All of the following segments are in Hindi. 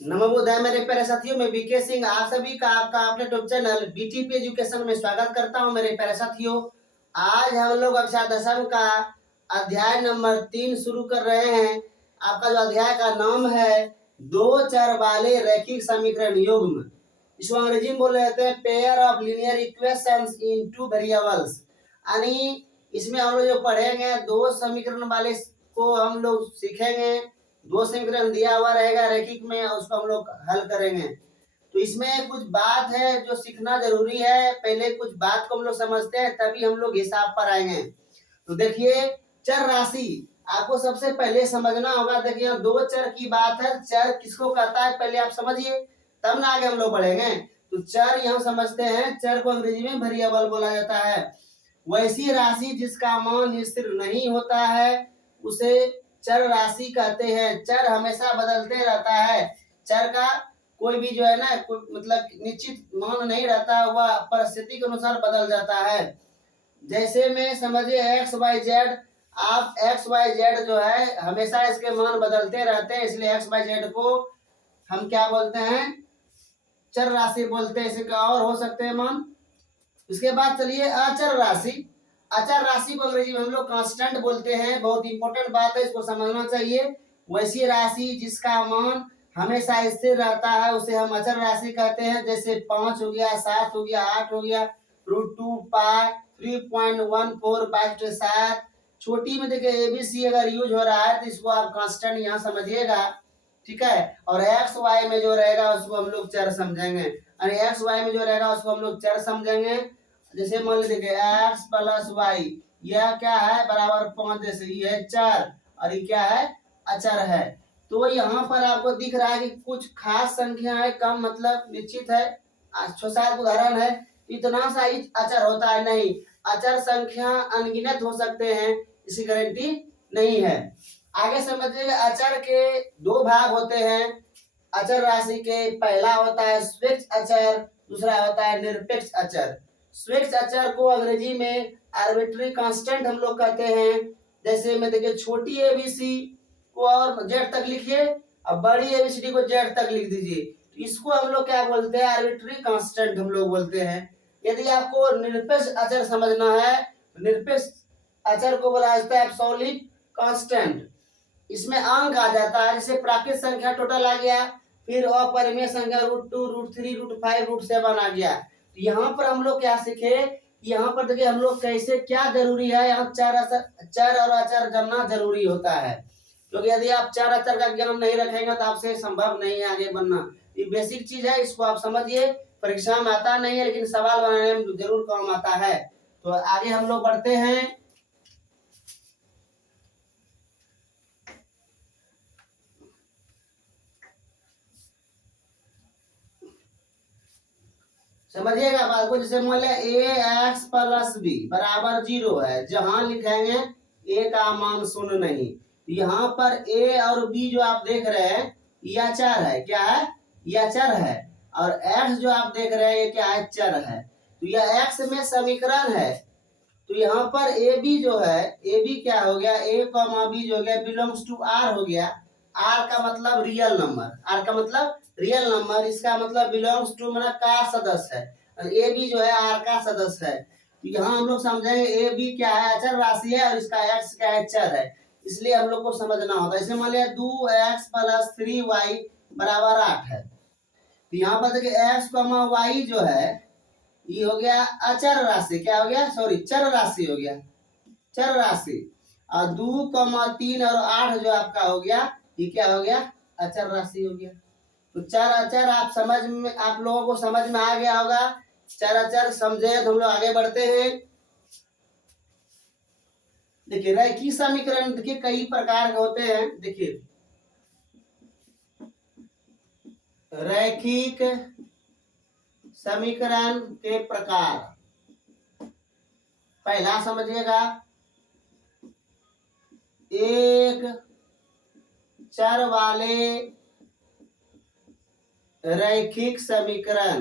नमोदय मेरे प्यारे साथियों, मैं बीके सिंह आप सभी का आपका अपने यूट्यूब चैनल बीटीपी एजुकेशन में स्वागत करता हूं। मेरे प्यारे साथियों, आज हम लोग कक्षा 10वीं का अध्याय नंबर 3 शुरू कर रहे हैं। आपका जो अध्याय का नाम है दो चर वाले रैखिक समीकरण युग्म। इसको अंग्रेजी में बोल रहे हैं pair of linear equations in two variables. यानी इसमें हम लोग जो पढ़ेंगे दो समीकरण वाले को हम लोग सीखेंगे। दो समीकरण दिया हुआ रहेगा रैखिक में, उसको हम लोग हल करेंगे। तो इसमें कुछ बात है जो सीखना जरूरी है। पहले कुछ बात को हम लोग समझते हैं, तभी हम लोग हिसाब पर आएंगे। तो देखिए, चर राशि आपको सबसे पहले समझना होगा। देखिए, दो चर की बात है। चर किसको कहता है पहले आप समझिए, तब ना आगे हम लोग बढ़ेंगे। तो चर यहाँ समझते हैं, चर को अंग्रेजी में वेरिएबल बोला जाता है। वैसी राशि जिसका मान स्थिर नहीं होता है उसे चर राशि कहते हैं। चर हमेशा बदलते रहता है। चर का कोई भी जो है ना, मतलब निश्चित मान नहीं रहता, वह परिस्थिति के अनुसार बदल जाता है। जैसे में समझिए एक्स वाई जेड, आप एक्स वाई जेड जो है हमेशा इसके मान बदलते रहते हैं, इसलिए एक्स वाई जेड को हम क्या बोलते हैं, चर राशि बोलते हैं। इसके और हो सकते हैं मान। उसके बाद चलिए अचर राशि। अचर राशि को अंग्रेजी में हम लोग कांस्टेंट बोलते हैं। बहुत इंपॉर्टेंट बात है, इसको समझना चाहिए। वैसी राशि जिसका मान हमेशा स्थिर रहता है उसे हम अचर राशि कहते हैं। जैसे 5 हो गया, 7 हो गया, 8 हो गया, √2 पाई 3.14/7। छोटी में देखिए एबीसी अगर यूज हो रहा है तो इसको आप कांस्टेंट यहाँ समझिएगा, ठीक है। और एक्स वाई में जो रहेगा उसको हम लोग चर समझेंगे। और एक्स वाई में जो रहेगा उसको हम लोग चर समझेंगे। जैसे मान लीजिए एक्स प्लस वाई, यह क्या है, बराबर 5। जैसे ये है चर और ये क्या है, अचर है। तो यहाँ पर आपको दिख रहा है कि कुछ खास संख्या है, कम मतलब निश्चित है। 6-7 उदाहरण है। इतना सा ही अचर होता है, नहीं, अचर संख्या अनगिनत हो सकते हैं, इसकी गारंटी नहीं है। आगे समझिएगा, अचर के दो भाग होते हैं। अचर राशि के पहला होता है स्वेच्छ अचर, दूसरा होता है निरपेक्ष अचर। स्वेच्छ अचर को अंग्रेजी में आर्बिट्री कांस्टेंट हम लोग कहते हैं। जैसे में देखिए, छोटी एबीसी को और जेड तक लिखिए और बड़ी एबीसीडी को जेड तक लिख दीजिए, तो इसको हम लोग क्या बोलते हैं, आर्बिट्री कांस्टेंट हम लोग बोलते हैं। यदि आपको निरपेक्ष अचर समझना है, निरपेक्ष अचर को बोला जाता है एब्सोल्यूट कांस्टेंट। इसमें अंक आ जाता है, जैसे प्राकृत संख्या टोटल आ गया, फिर अपरिमेय संख्या √2 √3 √5 √7 आ गया। तो यहाँ पर हम लोग क्या सीखे, यहाँ पर देखिए हम लोग कैसे, क्या जरूरी है, यहाँ चर और अचर जानना जरूरी होता है। क्योंकि यदि आप चर अचर का ज्ञान नहीं रखेंगे तो आपसे संभव नहीं है आगे बढ़ना। ये बेसिक चीज है, इसको आप समझिए। परीक्षा में आता नहीं है लेकिन सवाल बनाने में जरूर काम आता है। तो आगे हम लोग बढ़ते हैं। समझिएगा बात को। जैसे मान लिया ax + b बराबर 0 है, जहां लिखेंगे a का मान 0 नहीं। यहाँ पर a और b जो आप देख रहे हैं यह चर है, क्या है, यह चर है। और x जो आप देख रहे हैं ये क्या है, चर है। तो यह x में समीकरण है। तो यहाँ पर ए बी जो है, ए बी क्या हो गया, a, b जो हो गया बिलोंग्स टू r हो गया। r का मतलब रियल नंबर, r का मतलब रियल नंबर, इसका मतलब बिलोंग्स टू मतलब का सदस्य है। और ए बी जो है r का सदस्य है। तो यहाँ हम लोग समझेंगे ए बी क्या है, अचर राशि है, और इसका x क्या है, चर है, इसलिए हम लोग को समझना होगा। इसे मान लिया 2x + 3y बराबर 8 है। तो यहाँ पर देखिए x, y जो है ये हो गया अचर राशि, क्या हो गया, सॉरी चर राशि हो गया, चर राशि। और 2, 3 और 8 जो आपका हो गया ये क्या हो गया, अचर राशि हो गया। तो चर अचर आप समझ में, आप लोगों को समझ में आ गया होगा। चर अचर समझे तो हम लोग आगे बढ़ते हैं। देखिए रैखिक समीकरण देखिए कई प्रकार के होते हैं। देखिए रैखिक समीकरण के प्रकार, पहला समझिएगा, एक चर वाले रैखिक समीकरण।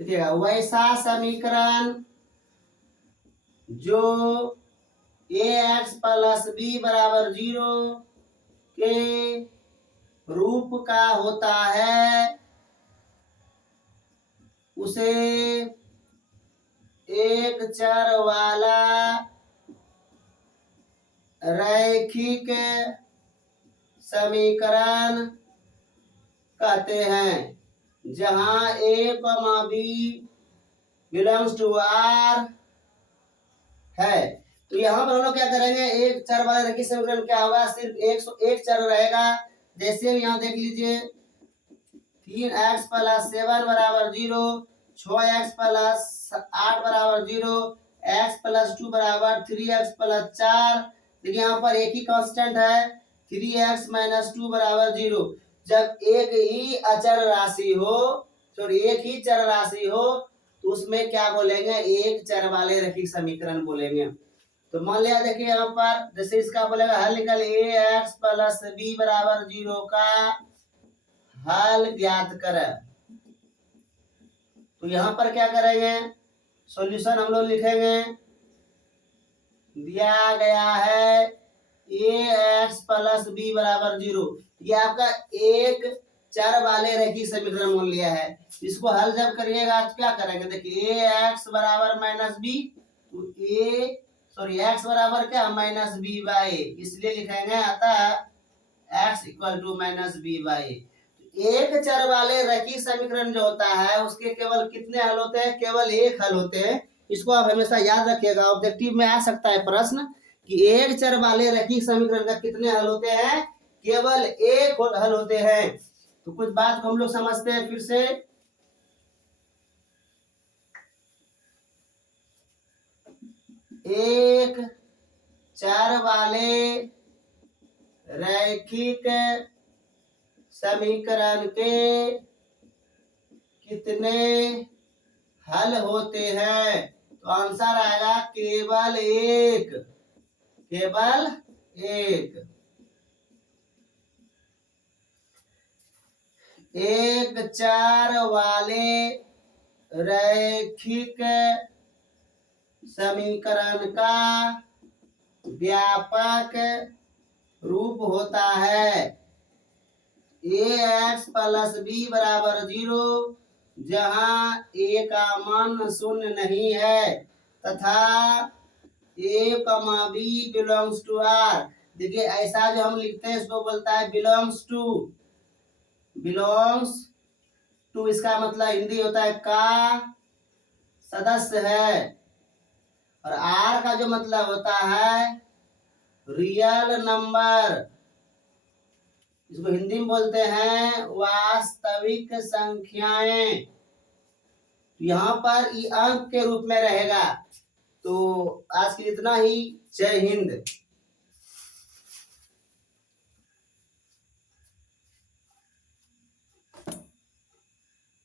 देखिएगा वैसा समीकरण जो ax + b बराबर 0 के रूप का होता है उसे एक चर वाला रैखिक समीकरण कहते हैं, जहां a, b belongs to R है। तो यहाँ पर हम लोग क्या करेंगे, एक चर वाले रैखिक समीकरण क्या होगा, सिर्फ एक चर रहेगा। जैसे यहाँ देख लीजिए 3x + 7 बराबर 0, 6x + 8 बराबर 0, x + 2 बराबर 3x + 4। देखिए यहाँ पर एक ही कांस्टेंट है 3x - 2 बराबर 0। जब एक ही अचर राशि हो, सॉरी एक ही चर राशि हो, तो उसमें क्या बोलेंगे, एक चर वाले रैखिक समीकरण बोलेंगे। तो मान लिया देखिए यहाँ पर जैसे इसका बोलेगा हल निकल ax + b बराबर 0 का हल ज्ञात करें। तो यहाँ पर क्या करेंगे, सॉल्यूशन हम लोग लिखेंगे, दिया गया है ax + b बराबर 0। ये आपका एक चर वाले रैखिक समीकरण मान लिया है। इसको हल जब करिएगा तो क्या करेंगे, देखिए ax बराबर -b, तो x बराबर क्या -b/a, इसलिए लिखेंगे अतः x = -b/a। एक चर वाले रैखिक समीकरण जो होता है उसके केवल कितने हल होते हैं, केवल एक हल होते हैं। इसको आप हमेशा याद रखिएगा, ऑब्जेक्टिव में आ सकता है प्रश्न कि एक चर वाले रैखिक समीकरण का कितने हल होते हैं, केवल एक हल होते हैं। तो कुछ बात को हम लोग समझते हैं फिर से। एक चर वाले रैखिक समीकरण के कितने हल होते हैं, तो आंसर आएगा केवल एक, केवल एक। एक चर वाले रैखिक समीकरण का व्यापक रूप होता है ax + b बराबर 0, जहां a का मान 0 नहीं है तथा a, b belongs to R। देखिए ऐसा जो हम लिखते हैं इसको बोलता है बिलोंग्स टू। इसका मतलब हिंदी होता है का सदस्य है, और R का जो मतलब होता है रियल नंबर, इसको हिंदी में बोलते हैं वास्तविक संख्याएं। यहाँ पर ये अंक के रूप में रहेगा। तो आज के इतना ही, जय हिंद।